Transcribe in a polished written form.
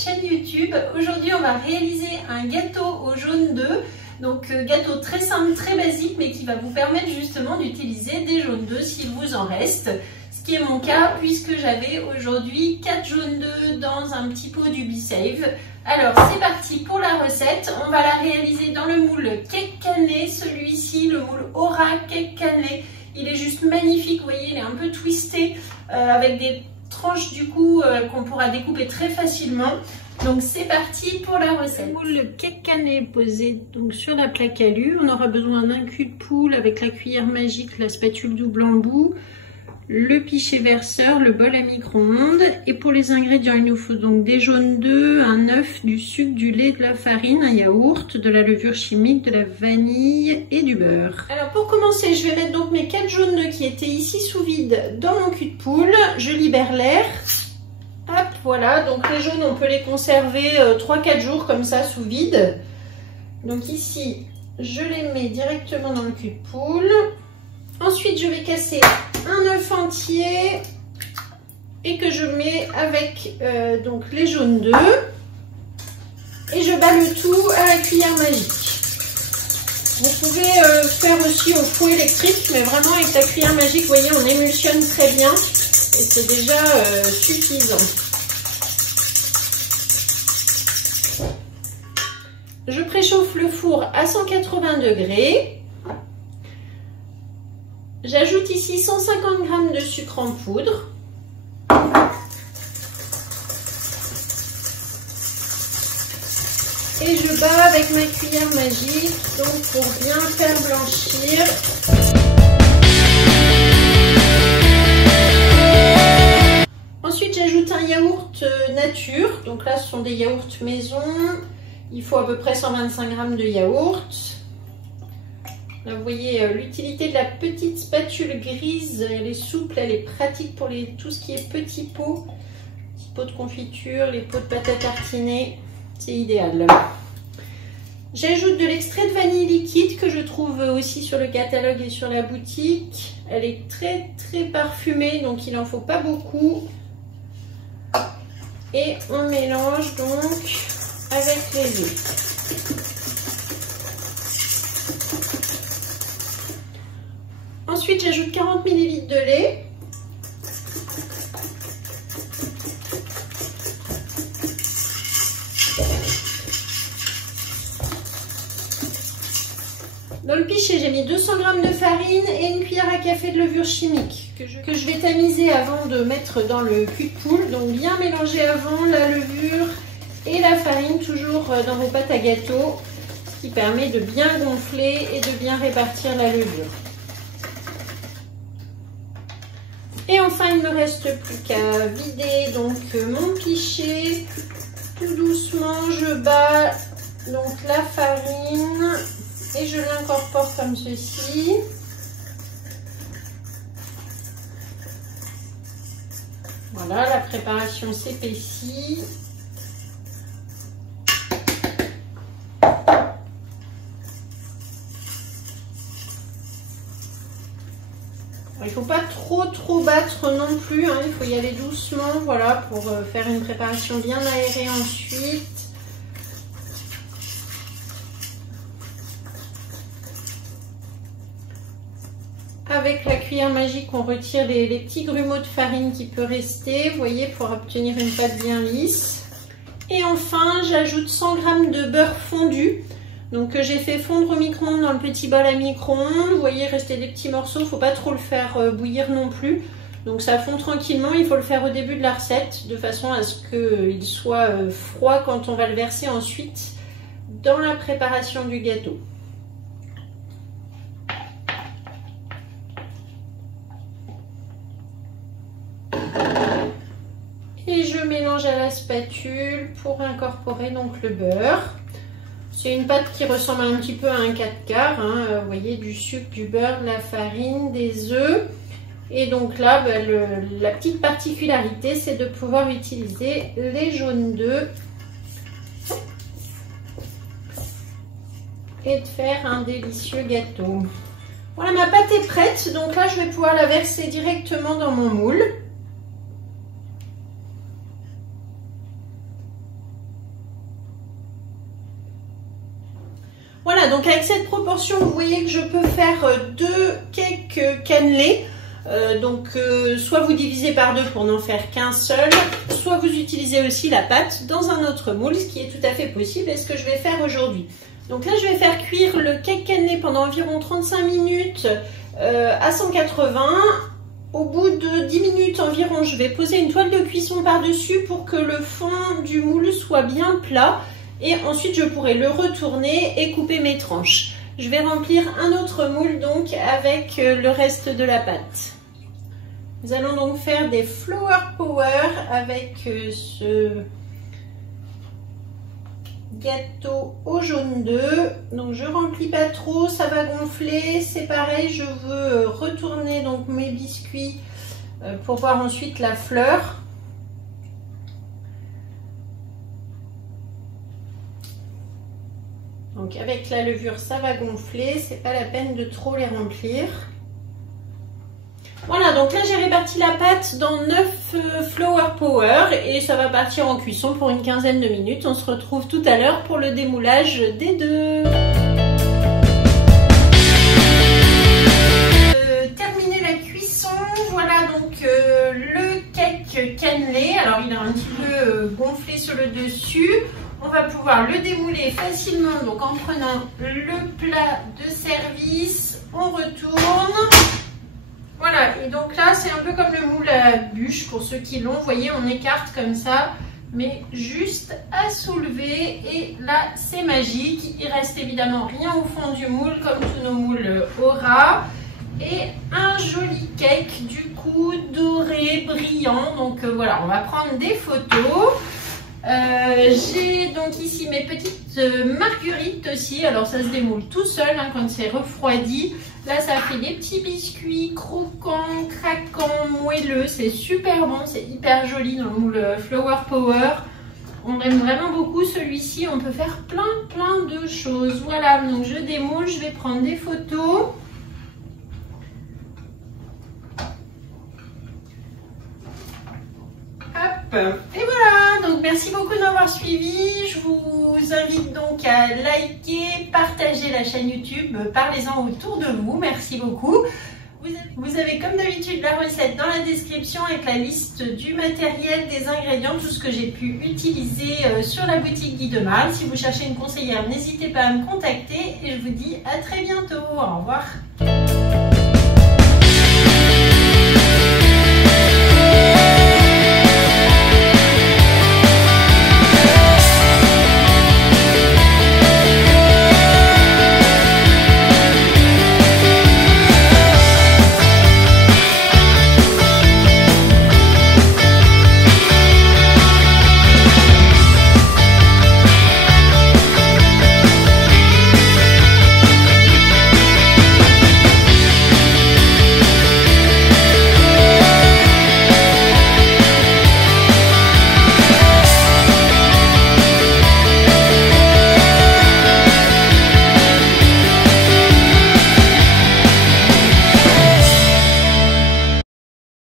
chaîne YouTube. Aujourd'hui on va réaliser un gâteau au jaune d'œuf. Donc gâteau très simple, très basique, mais qui va vous permettre justement d'utiliser des jaunes d'œufs s'il vous en reste. Ce qui est mon cas puisque j'avais aujourd'hui 4 jaunes d'œufs dans un petit pot du B-Save. Alors c'est parti pour la recette. On va la réaliser dans le moule cake cannelé. Celui-ci, le moule Aura cake cannelé. Il est juste magnifique, vous voyez, il est un peu twisté avec des tranches du coup qu'on pourra découper très facilement. Donc c'est parti pour la recette. Le moule cake cannelé posé donc sur la plaque alu. On aura besoin d'un cul de poule avec la cuillère magique, la spatule double embout, le pichet verseur, le bol à micro-ondes. Et pour les ingrédients, il nous faut donc des jaunes d'œufs, un œuf, du sucre, du lait, de la farine, un yaourt, de la levure chimique, de la vanille et du beurre. Alors pour commencer, je vais mettre donc mes 4 jaunes d'œufs qui étaient ici sous vide dans mon cul de poule. Je libère l'air. Hop, voilà, donc les jaunes, on peut les conserver 3-4 jours comme ça sous vide. Donc ici, je les mets directement dans le cul de poule. Ensuite, je vais casser un œuf entier et que je mets avec donc les jaunes d'œufs. Et je bats le tout à la cuillère magique. Vous pouvez faire aussi au fouet électrique, mais vraiment avec la cuillère magique, vous voyez, on émulsionne très bien. Et c'est déjà suffisant. Je préchauffe le four à 180 degrés. J'ajoute ici 150 g de sucre en poudre. Et je bats avec ma cuillère magique, donc pour bien faire blanchir. Ensuite, j'ajoute un yaourt nature. Donc là, ce sont des yaourts maison. Il faut à peu près 125 g de yaourt. Là, vous voyez l'utilité de la petite spatule grise. Elle est souple, elle est pratique pour tout ce qui est petits pots. Petits pots de confiture, les pots de pâte à tartiner. C'est idéal. J'ajoute de l'extrait de vanille liquide que je trouve aussi sur le catalogue et sur la boutique. Elle est très très parfumée, donc il n'en faut pas beaucoup. Et on mélange donc avec les œufs. Ensuite, j'ajoute 40 ml de lait. Dans le pichet, j'ai mis 200 g de farine et une cuillère à café de levure chimique que je vais tamiser avant de mettre dans le cul de poule. Donc bien mélanger avant la levure et la farine, toujours dans vos pâtes à gâteau, ce qui permet de bien gonfler et de bien répartir la levure. Et enfin, il ne me reste plus qu'à vider donc mon pichet. Tout doucement, je bats donc la farine. Et je l'incorpore comme ceci. Voilà, la préparation s'épaissit. Il ne faut pas trop battre non plus, hein. Il faut y aller doucement, voilà, pour faire une préparation bien aérée ensuite. Avec la cuillère magique, on retire les petits grumeaux de farine qui peuvent rester, vous voyez, pour obtenir une pâte bien lisse. Et enfin, j'ajoute 100 g de beurre fondu, donc que j'ai fait fondre au micro-ondes dans le petit bol à micro-ondes. Vous voyez, rester des petits morceaux, il ne faut pas trop le faire bouillir non plus. Donc ça fond tranquillement, il faut le faire au début de la recette, de façon à ce qu'il soit froid quand on va le verser ensuite dans la préparation du gâteau. Et je mélange à la spatule pour incorporer donc le beurre. C'est une pâte qui ressemble un petit peu à un 4/4, hein. Vous voyez, du sucre, du beurre, de la farine, des œufs. Et donc là, la petite particularité, c'est de pouvoir utiliser les jaunes d'œufs et de faire un délicieux gâteau. Voilà, ma pâte est prête, donc là, je vais pouvoir la verser directement dans mon moule. avec cette proportion, vous voyez que je peux faire 2 cakes cannelés. Soit vous divisez par 2 pour n'en faire qu'un seul, soit vous utilisez aussi la pâte dans un autre moule, ce qui est tout à fait possible et ce que je vais faire aujourd'hui. Donc là, je vais faire cuire le cake cannelé pendant environ 35 minutes à 180. Au bout de 10 minutes environ, je vais poser une toile de cuisson par-dessus pour que le fond du moule soit bien plat. Et ensuite, je pourrai le retourner et couper mes tranches. Je vais remplir un autre moule donc avec le reste de la pâte. Nous allons donc faire des Flower Power avec ce gâteau au jaune d'œuf. Donc je remplis pas trop, ça va gonfler. C'est pareil, je veux retourner donc mes biscuits pour voir ensuite la fleur. Donc avec la levure, ça va gonfler, c'est pas la peine de trop les remplir. Voilà, donc là j'ai réparti la pâte dans 9 Flower Power et ça va partir en cuisson pour une quinzaine de minutes. On se retrouve tout à l'heure pour le démoulage des deux. Terminer la cuisson, voilà donc le cake cannelé. Alors il a un petit peu gonflé sur le dessus. On va pouvoir le démouler facilement donc en prenant le plat de service, on retourne. Voilà, et donc là c'est un peu comme le moule à bûche pour ceux qui l'ont. Vous voyez, on écarte comme ça, mais juste à soulever et là c'est magique. Il reste évidemment rien au fond du moule comme tous nos moules Aura. Et un joli cake du coup doré, brillant. Donc voilà, on va prendre des photos. J'ai donc ici mes petites marguerites aussi. Alors ça se démoule tout seul hein, quand c'est refroidi. Là ça fait des petits biscuits croquants, craquants, moelleux. C'est super bon, c'est hyper joli dans le moule Flower Power. On aime vraiment beaucoup celui-ci. On peut faire plein de choses. Voilà, donc je démoule, je vais prendre des photos. Et voilà, donc merci beaucoup de m'avoir suivi. Je vous invite donc à liker, partager la chaîne YouTube, parlez-en autour de vous, merci beaucoup. Vous avez comme d'habitude la recette dans la description avec la liste du matériel, des ingrédients, tout ce que j'ai pu utiliser sur la boutique Guy de Marle. Si vous cherchez une conseillère, n'hésitez pas à me contacter et je vous dis à très bientôt. Au revoir.